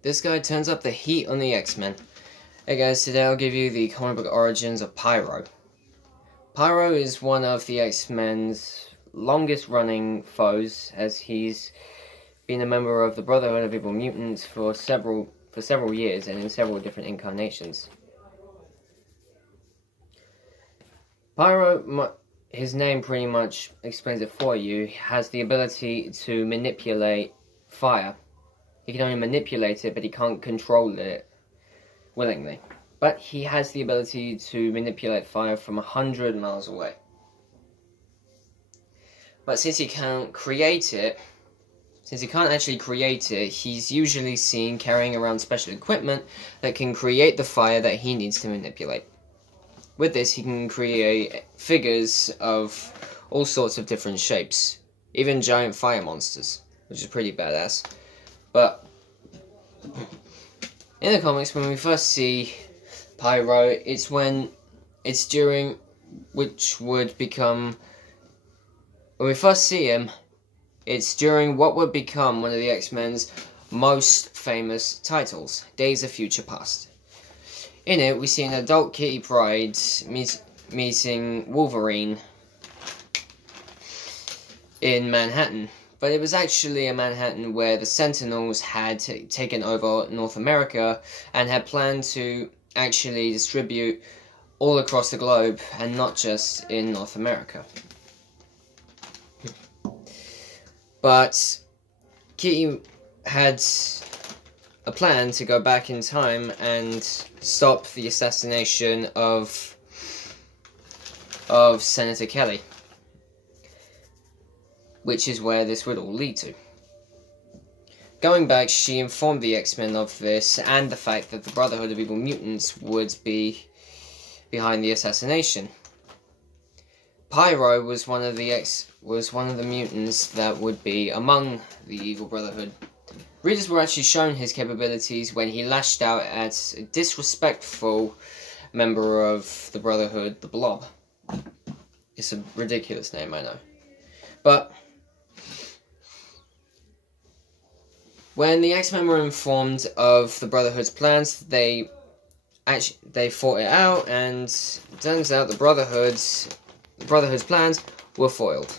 This guy turns up the heat on the X-Men. Hey guys, today I'll give you the comic book origins of Pyro. Pyro is one of the X-Men's longest running foes, as he's been a member of the Brotherhood of Evil Mutants for several years and in several different incarnations. Pyro, his name pretty much explains it for you, has the ability to manipulate fire. He can only manipulate it, but he can't control it willingly. But he has the ability to manipulate fire from 100 miles away. But since he can't actually create it, he's usually seen carrying around special equipment that can create the fire that he needs to manipulate. With this, he can create figures of all sorts of different shapes, even giant fire monsters, which is pretty badass. But in the comics, when we first see Pyro, when we first see him, it's during what would become one of the X-Men's most famous titles, Days of Future Past. In it, we see an adult Kitty Pryde meeting Wolverine in Manhattan. But it was actually a Manhattan where the Sentinels had taken over North America and had planned to actually distribute all across the globe and not just in North America. But Kitty had a plan to go back in time and stop the assassination of Senator Kelly, which is where this would all lead to. Going back, she informed the X-Men of this and the fact that the Brotherhood of Evil Mutants would be behind the assassination. Pyro was one of the mutants that would be among the Evil Brotherhood. Readers were actually shown his capabilities when he lashed out at a disrespectful member of the Brotherhood, the Blob. It's a ridiculous name, I know. But when the X-Men were informed of the Brotherhood's plans, they fought it out, and it turns out the Brotherhood's plans were foiled.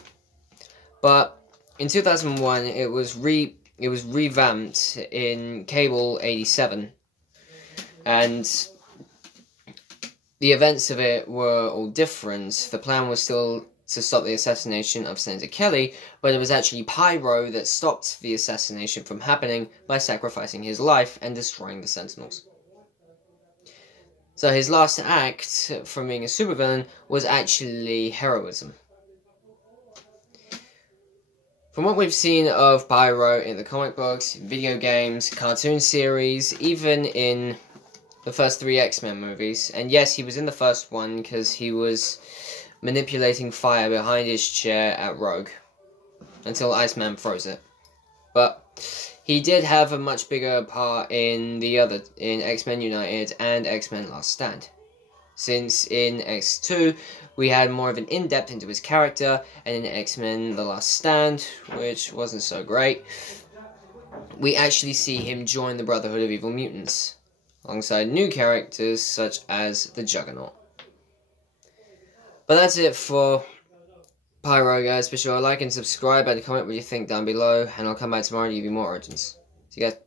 But in 2001, it was revamped in Cable 87, and the events of it were all different. The plan was still to stop the assassination of Senator Kelly, but it was actually Pyro that stopped the assassination from happening by sacrificing his life and destroying the Sentinels. So his last act from being a supervillain was actually heroism. From what we've seen of Pyro in the comic books, video games, cartoon series, even in the first 3 X-Men movies, and yes, he was in the first one because he was manipulating fire behind his chair at Rogue until Iceman froze it. But he did have a much bigger part in X-Men United and X-Men Last Stand, since in X2 we had more of an in-depth into his character, and in X-Men The Last Stand, which wasn't so great, we actually see him join the Brotherhood of Evil Mutants, alongside new characters such as the Juggernaut. But that's it for Pyro, guys. Be sure to like and subscribe, and comment what you think down below, and I'll come back tomorrow to give you more origins. See you guys.